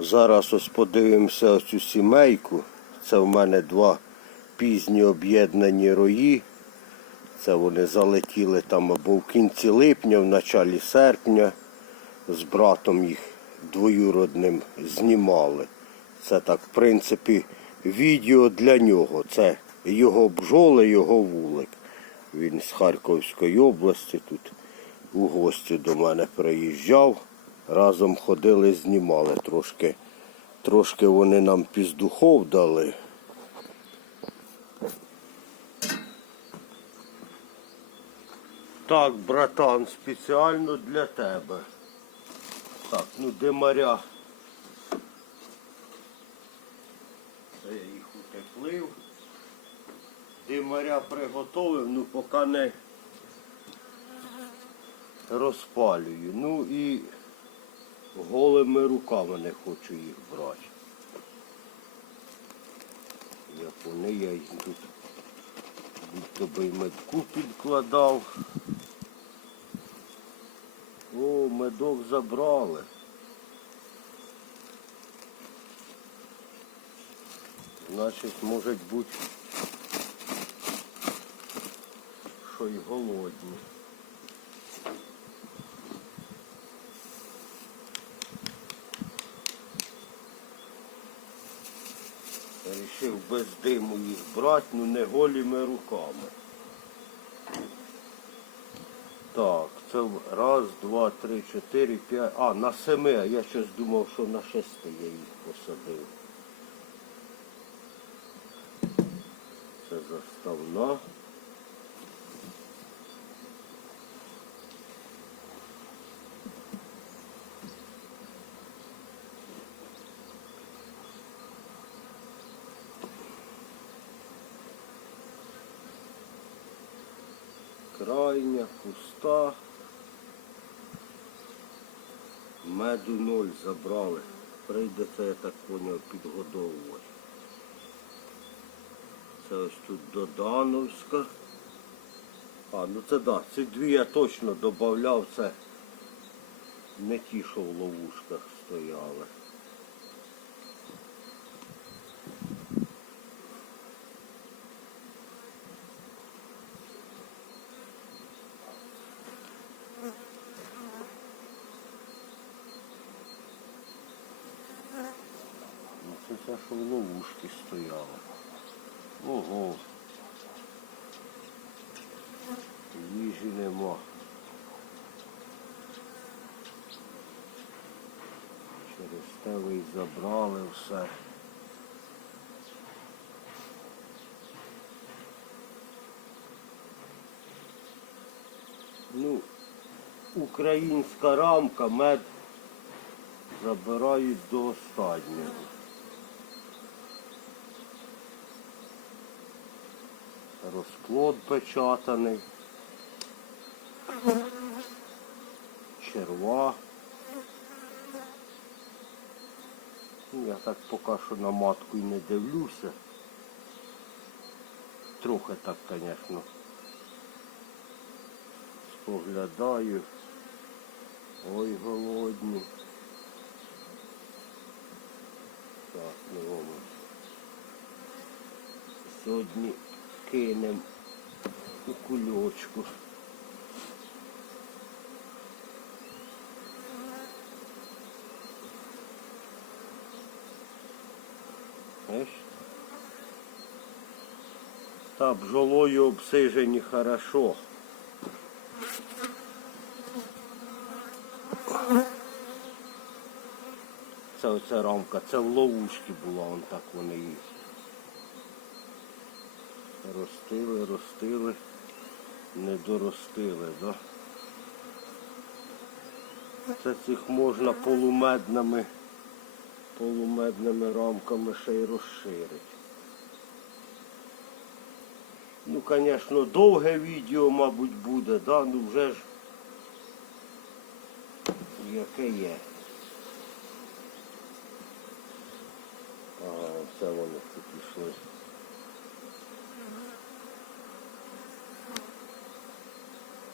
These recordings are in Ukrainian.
Зараз ось подивимося цю сімейку. Це в мене два пізні об'єднані рої. Це вони залетіли там або в кінці липня, в началі серпня. З братом їх двоюродним знімали. Це так, в принципі, відео для нього. Це його бджоли, його вулик. Він з Харківської області тут у гості до мене приїжджав. Разом ходили, знімали трошки. Трошки вони нам піздухов дали. Так, братан, спеціально для тебе. Так, ну димаря. Це я їх утеплив. Димаря приготовив, ну поки не розпалюю. Ну і голими руками не хочу їх брати. Як вони, я їх тут будь-то би й медку підкладав. О, медок забрали. Значить, можуть бути, що й голодні. Рішив без диму їх брати, ну не голіми руками. Так, це раз, два, три, чотири, п'ять. А, на семи, а я щось думав, що на шести я їх посадив. Це заставна. Крайня, пуста. Меду ноль забрали. Прийдеться, я так поняв, підгодовувати. Це ось тут Додановська. А, ну це да, ці дві я точно додавав, це не ті, що в ловушках стояли. Ну, це що в ловушці стояло. Ого. Їжі нема. Через те ви забрали все. Ну, українська рамка, мед забирають до останнього. Розплод печатаний. Черва. Ну, Я так поки що на матку і не дивлюся. Трохи так, звісно. Споглядаю. Ой, голодні. Так, ну. Сьогодні кинем у кульочку. Знаєш? Та бджолою обсижені хорошо. Це оця рамка, це в ловушці була, он так вони їх. Ростили, ростили, не доростили, да? Це цих можна полумедними, полумедними рамками ще й розширити. Ну, звісно, довге відео, мабуть, буде, да? ну вже ж яке є. Ага, це вони тут пішли.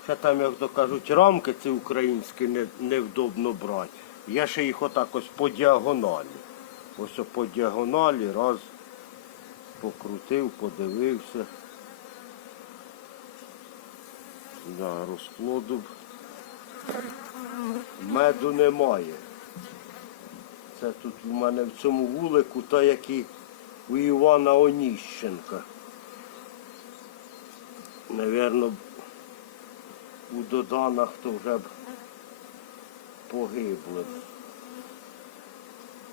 Ще там, як то кажуть, рамки ці українські не, невдобно брати. Я ще їх отак ось по діагоналі. Ось по діагоналі раз покрутив, подивився. Да, розплоду меду немає. Це тут у мене в цьому вулику, та як і у Івана Оніщенка. Навірно, у доданах то вже б погибли.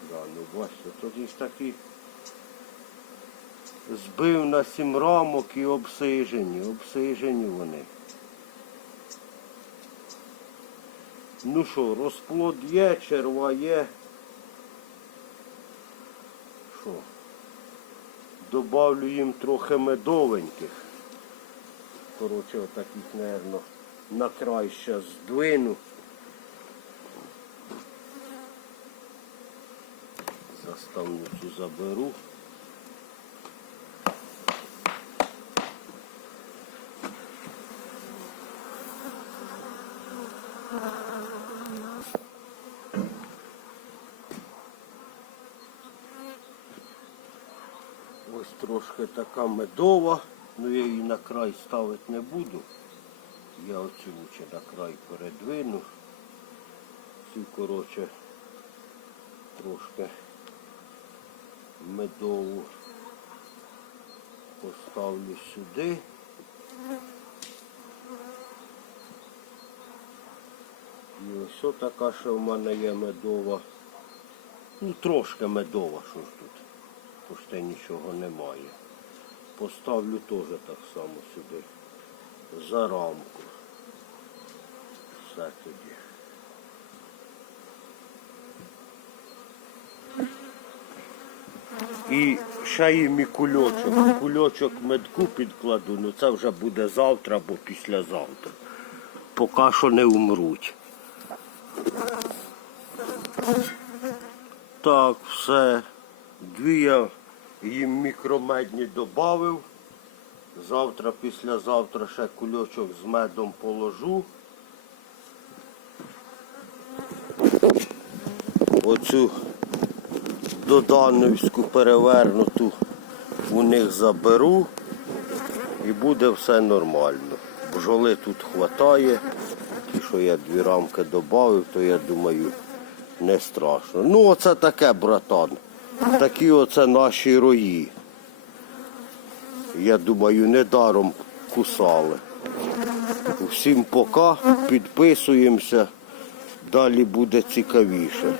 Да, ну бачите, тут є такі збив на сім рамок і обсижені, обсижені вони. Ну що, розплод є, черва є. Що? Добавлю їм трохи медовеньких. Коротше, отаких, мабуть, на край ще здвину. Заставницю заберу. Ось трошки така медова, ну я її на край ставити не буду. Я оцю лучше на край передвину. Цю, коротше, трошки медову поставлю сюди. І ось така, що в мене є медова. Ну, трошки медова, що ж тут. Пусте нічого немає. Поставлю теж так само сюди. За рамку. Все тоді. І ще їм і кульочок. Кульочок медку підкладу, ну це вже буде завтра або післязавтра. Поки що не умруть. Так, все. Дві я їм мікромедні додав. Завтра, післязавтра ще кульочок з медом положу. Оцю додановську перевернуту у них заберу і буде все нормально. Бджоли тут вистачає. Ті, що я дві рамки додав, то я думаю не страшно. Ну оце таке, братан. Такі оце наші рої. Я думаю, недаром кусали. Всім пока, підписуємося, далі буде цікавіше.